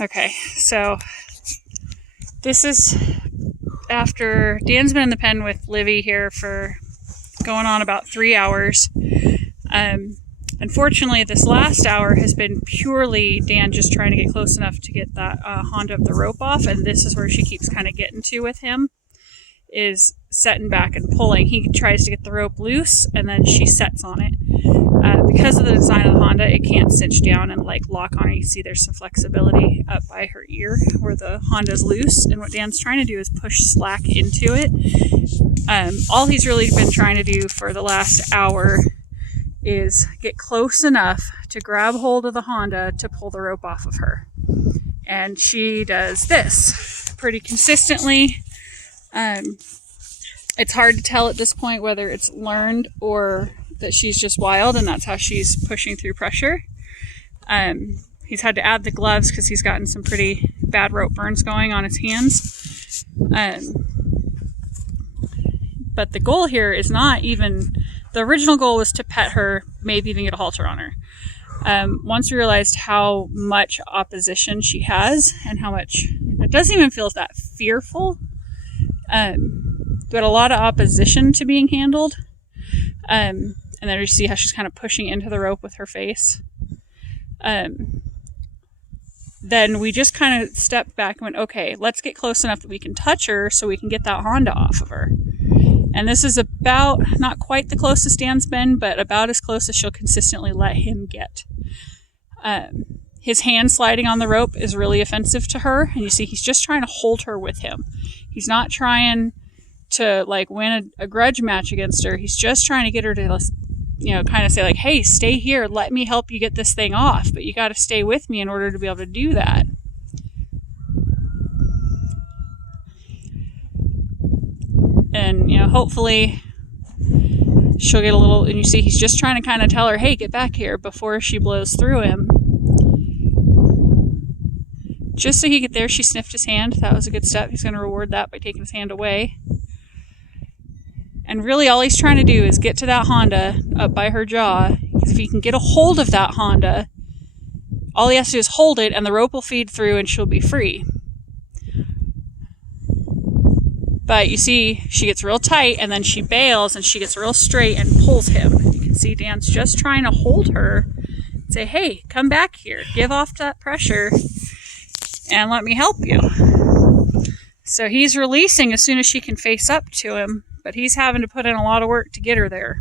Okay, so this is after Dan's been in the pen with Livy here for going on about 3 hours. Unfortunately, this last hour has been purely Dan just trying to get close enough to get that Honda of the rope off, and this is where she keeps kind of getting to with him, is setting back and pulling. He tries to get the rope loose, and then she sets on it. Because of the design of the Honda, it can't cinch down and like lock on her. You see there's some flexibility up by her ear where the Honda's loose, and what Dan's trying to do is push slack into it. All he's really been trying to do for the last hour is get close enough to grab hold of the Honda to pull the rope off of her. And she does this pretty consistently. It's hard to tell at this point whether it's learned or that she's just wild, and that's how she's pushing through pressure. He's had to add the gloves because he's gotten some pretty bad rope burns going on his hands. But the goal here is not even... The original goal was to pet her, maybe even get a halter on her. Once we realized how much opposition she has and how much... It doesn't even feel that fearful, but a lot of opposition to being handled. And then you see how she's kind of pushing into the rope with her face. Then we just kind of stepped back and went, okay, let's get close enough that we can touch her so we can get that Honda off of her. And this is about, not quite the closest Dan's been, but about as close as she'll consistently let him get. His hand sliding on the rope is really offensive to her. And you see he's just trying to hold her with him. He's not trying to like win a grudge match against her. He's just trying to get her to, you know, kind of say like, hey, stay here. Let me help you get this thing off. But you got to stay with me in order to be able to do that. And, you know, hopefully she'll get a little, and you see he's just trying to kind of tell her, hey, get back here before she blows through him. Just so he get there, she sniffed his hand. That was a good step. He's going to reward that by taking his hand away. And really all he's trying to do is get to that Honda up by her jaw. Because if he can get a hold of that Honda, all he has to do is hold it and the rope will feed through and she'll be free. But you see, she gets real tight and then she bails and she gets real straight and pulls him. You can see Dan's just trying to hold her and say, hey, come back here, give off that pressure and let me help you. So he's releasing as soon as she can face up to him, but he's having to put in a lot of work to get her there.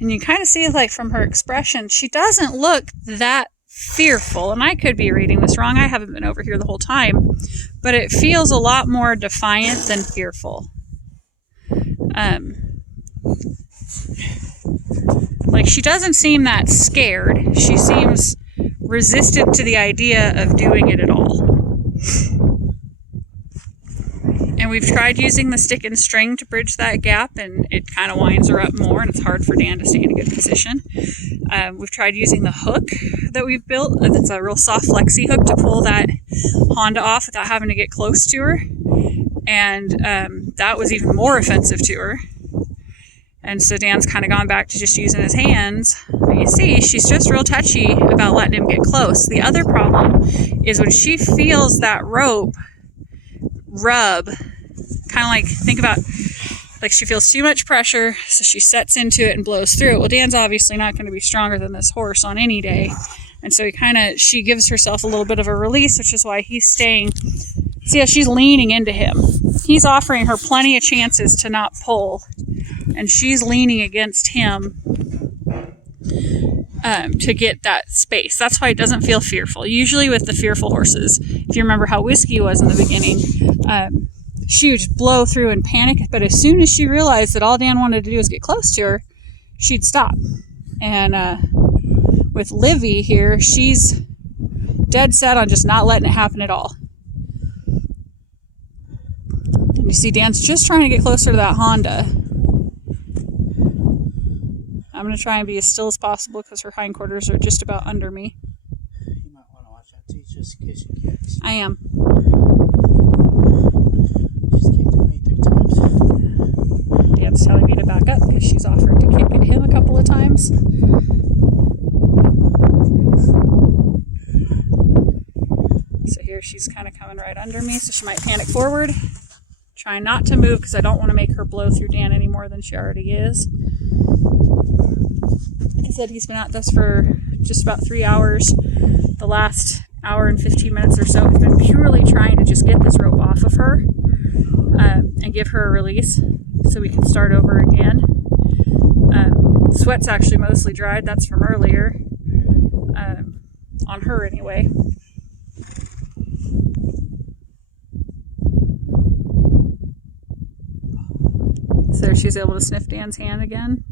And you kind of see, like, from her expression, she doesn't look that fearful. And I could be reading this wrong. I haven't been over here the whole time. But it feels a lot more defiant than fearful. Like, she doesn't seem that scared. She seems resistant to the idea of doing it at all. And we've tried using the stick and string to bridge that gap, and it kind of winds her up more, and it's hard for Dan to stay in a good position. We've tried using the hook that we've built. It's a real soft flexi hook to pull that Honda off without having to get close to her. And that was even more offensive to her. And so Dan's kind of gone back to just using his hands. But you see, she's just real touchy about letting him get close. The other problem is when she feels that rope rub, kind of like, think about, like she feels too much pressure, so she sets into it and blows through it. Well, Dan's obviously not going to be stronger than this horse on any day. And so she gives herself a little bit of a release, which is why he's staying. See how she's leaning into him. He's offering her plenty of chances to not pull. And she's leaning against him to get that space. That's why it doesn't feel fearful. Usually with the fearful horses, if you remember how Whiskey was in the beginning, she would just blow through and panic. But as soon as she realized that all Dan wanted to do was get close to her, she'd stop. And with Livy here, she's dead set on just not letting it happen at all. And you see Dan's just trying to get closer to that Honda. I'm going to try and be as still as possible because her hindquarters are just about under me. You might want to watch that too, just in case she kicks. I am. Just kicked at me 3 times. times. So here she's kind of coming right under me, so she might panic forward. Trying not to move because I don't want to make her blow through Dan any more than she already is. Like I said, he's been at this for just about 3 hours. The last hour and 15 minutes or so has been purely trying to just get this rope off of her and give her a release so we can start over again. Sweat's actually mostly dried. That's from earlier. On her anyway. So she's able to sniff Dan's hand again.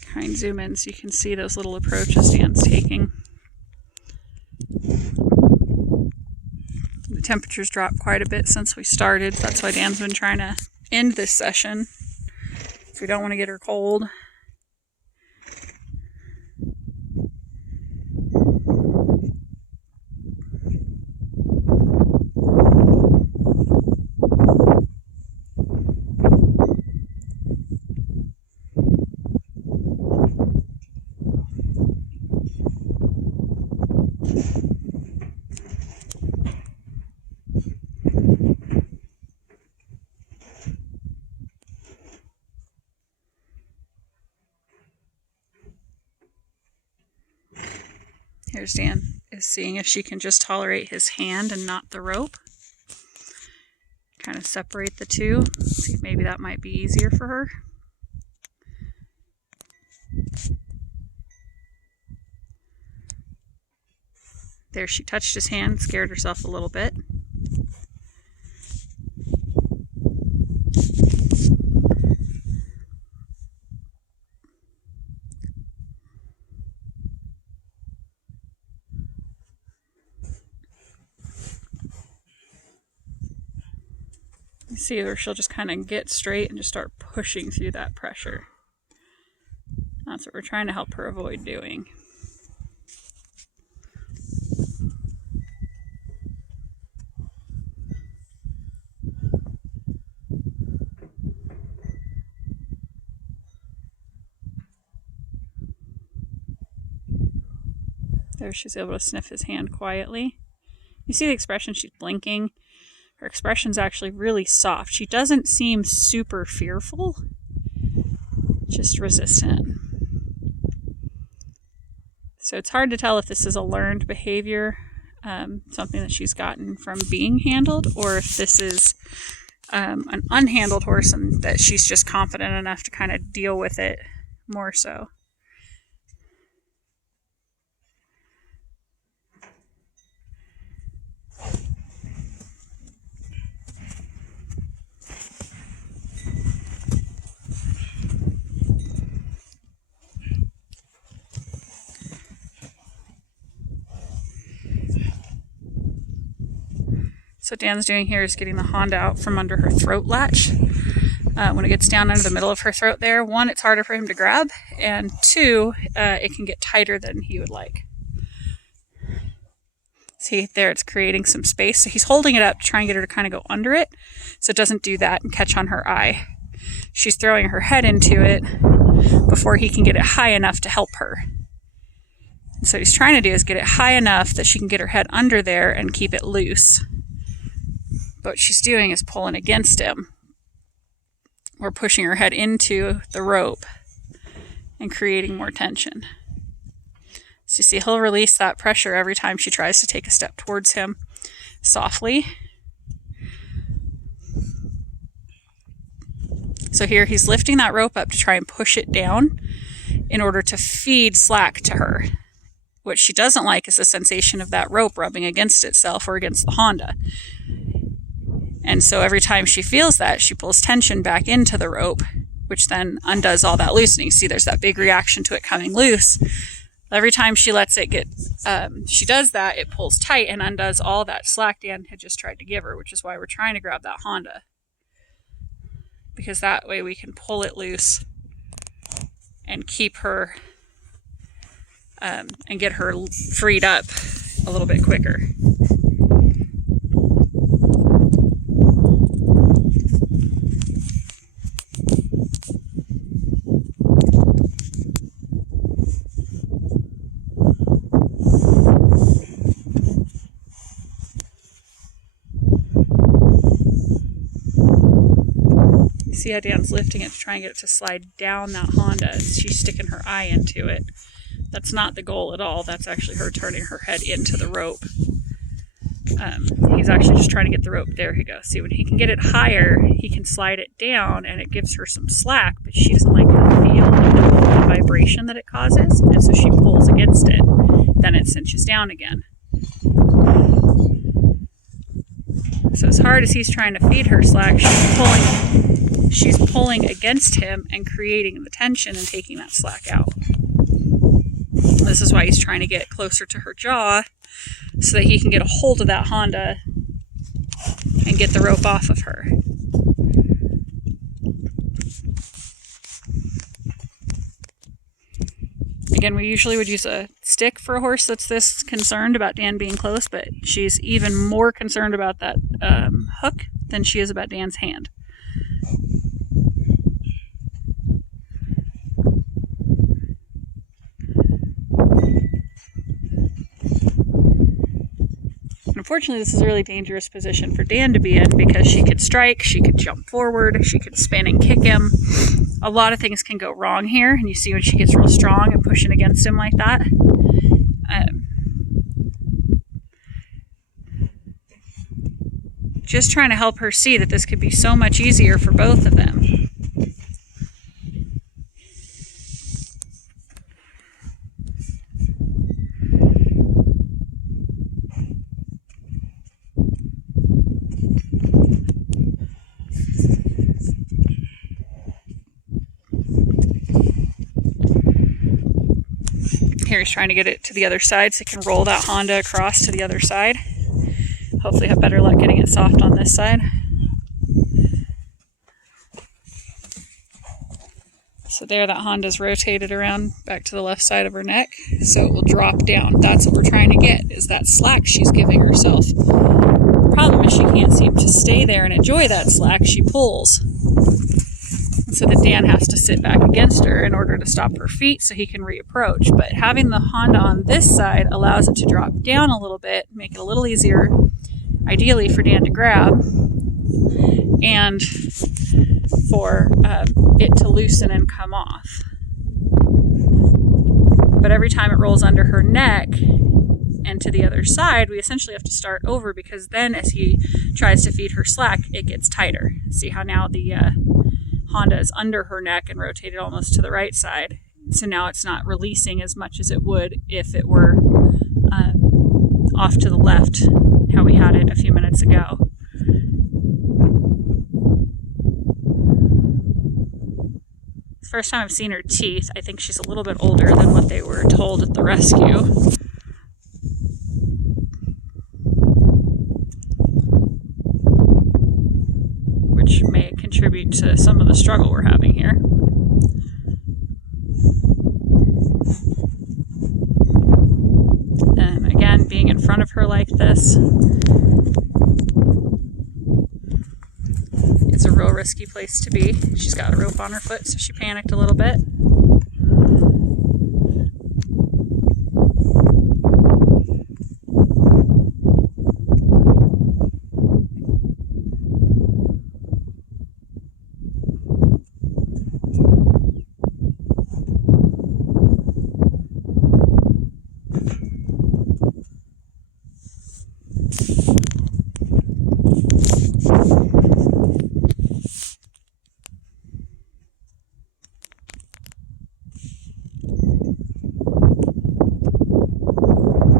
Try and zoom in so you can see those little approaches Dan's taking. The temperature's dropped quite a bit since we started. That's why Dan's been trying to end this session. So we don't want to get her cold. Here's Dan is seeing if she can just tolerate his hand and not the rope. Kind of separate the two. See if maybe that might be easier for her. There, she touched his hand, scared herself a little bit. You see where she'll just kind of get straight and just start pushing through that pressure. That's what we're trying to help her avoid doing. There, she's able to sniff his hand quietly. You see the expression, she's blinking. Her expression's actually really soft. She doesn't seem super fearful, just resistant. So it's hard to tell if this is a learned behavior, something that she's gotten from being handled, or if this is an unhandled horse and that she's just confident enough to kind of deal with it more so. So what Dan's doing here is getting the Honda out from under her throat latch. When it gets down under the middle of her throat there, one, it's harder for him to grab, and two, it can get tighter than he would like. See, there it's creating some space. So he's holding it up to try and get her to kind of go under it so it doesn't do that and catch on her eye. She's throwing her head into it before he can get it high enough to help her. And so what he's trying to do is get it high enough that she can get her head under there and keep it loose. But what she's doing is pulling against him. We're pushing her head into the rope and creating more tension. So you see, he'll release that pressure every time she tries to take a step towards him softly. So here he's lifting that rope up to try and push it down in order to feed slack to her. What she doesn't like is the sensation of that rope rubbing against itself or against the Honda. And so every time she feels that, she pulls tension back into the rope, which then undoes all that loosening. See, there's that big reaction to it coming loose. Every time she lets it get, she does that, it pulls tight and undoes all that slack Dan had just tried to give her, which is why we're trying to grab that Honda. because that way we can pull it loose and keep her and get her freed up a little bit quicker. See how Dan's lifting it to try and get it to slide down that Honda. She's sticking her eye into it. That's not the goal at all. That's actually her turning her head into the rope. He's actually just trying to get the rope. There he goes. See, when he can get it higher, he can slide it down and it gives her some slack, but she doesn't like to feel the vibration that it causes, and so she pulls against it. Then it cinches down again. So as hard as he's trying to feed her slack, she's pulling against him and creating the tension and taking that slack out. This is why he's trying to get closer to her jaw so that he can get a hold of that Honda and get the rope off of her. Again, we usually would use a stick for a horse that's this concerned about Dan being close, but she's even more concerned about that hook than she is about Dan's hand. Unfortunately, this is a really dangerous position for Dan to be in because she could strike, she could jump forward, she could spin and kick him. A lot of things can go wrong here, and you see when she gets real strong and pushing against him like that. Just trying to help her see that this could be so much easier for both of them. Here he's trying to get it to the other side so he can roll that Honda across to the other side. Hopefully have better luck getting it soft on this side. So there, that Honda's rotated around back to the left side of her neck, so it will drop down. That's what we're trying to get, is that slack she's giving herself. The problem is she can't seem to stay there and enjoy that slack. She pulls. So that Dan has to sit back against her in order to stop her feet so he can reapproach. But having the Honda on this side allows it to drop down a little bit, make it a little easier, ideally for Dan to grab, and for it to loosen and come off. But every time it rolls under her neck and to the other side, we essentially have to start over, because then as he tries to feed her slack, it gets tighter. See how now the Honda is under her neck and rotated almost to the right side. So now it's not releasing as much as it would if it were off to the left, how we had it a few minutes ago. First time I've seen her teeth. I think she's a little bit older than what they were told at the rescue. Which may contribute to some of the struggle we're having here. And again, being in front of her like this is a real risky place to be. She's got a rope on her foot, so she panicked a little bit.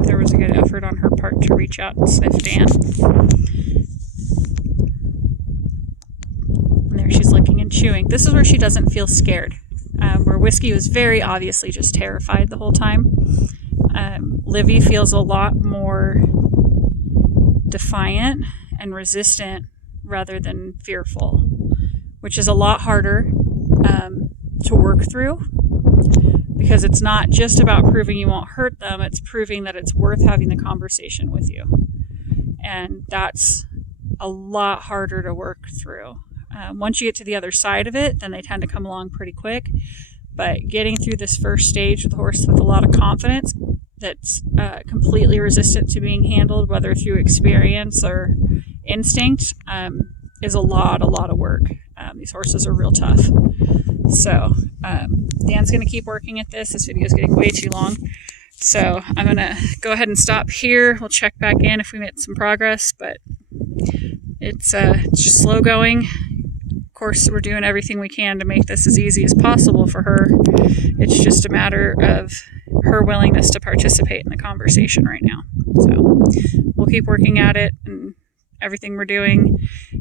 There was a good effort on her part to reach out and sniff Dan. And there she's licking and chewing. This is where she doesn't feel scared. Where Whiskey was very obviously just terrified the whole time. Livvy feels a lot more defiant and resistant rather than fearful. which is a lot harder to work through, because it's not just about proving you won't hurt them, it's proving that it's worth having the conversation with you. And that's a lot harder to work through. Once you get to the other side of it, then they tend to come along pretty quick. But getting through this first stage with a horse with a lot of confidence that's completely resistant to being handled, whether through experience or instinct, is a lot of work. These horses are real tough. So Dan's going to keep working at this. This video is getting way too long. So I'm going to go ahead and stop here. We'll check back in if we made some progress, but it's just slow going. Of course, we're doing everything we can to make this as easy as possible for her. It's just a matter of her willingness to participate in the conversation right now. So we'll keep working at it, and everything we're doing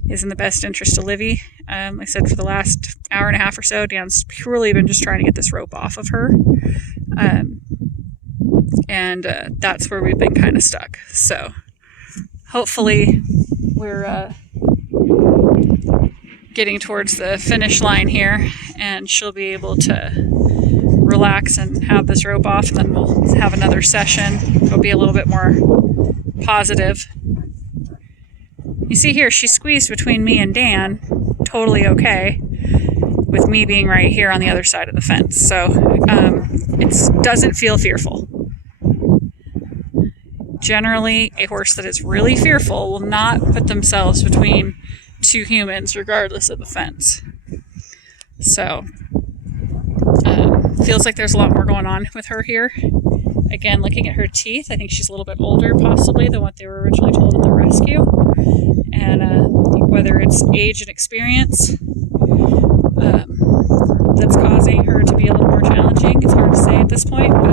is in the best interest of Livvy. Like I said, for the last hour and a half or so, Dan's purely been just trying to get this rope off of her. And that's where we've been kind of stuck. So hopefully we're getting towards the finish line here, and she'll be able to relax and have this rope off, and then we'll have another session. It'll be a little bit more positive. You see here, she's squeezed between me and Dan, totally okay, with me being right here on the other side of the fence. So it doesn't feel fearful. Generally, a horse that is really fearful will not put themselves between two humans, regardless of the fence. So, feels like there's a lot more going on with her here. Again, looking at her teeth, I think she's a little bit older, possibly, than what they were originally told at the rescue. And whether it's age and experience that's causing her to be a little more challenging, it's hard to say at this point, but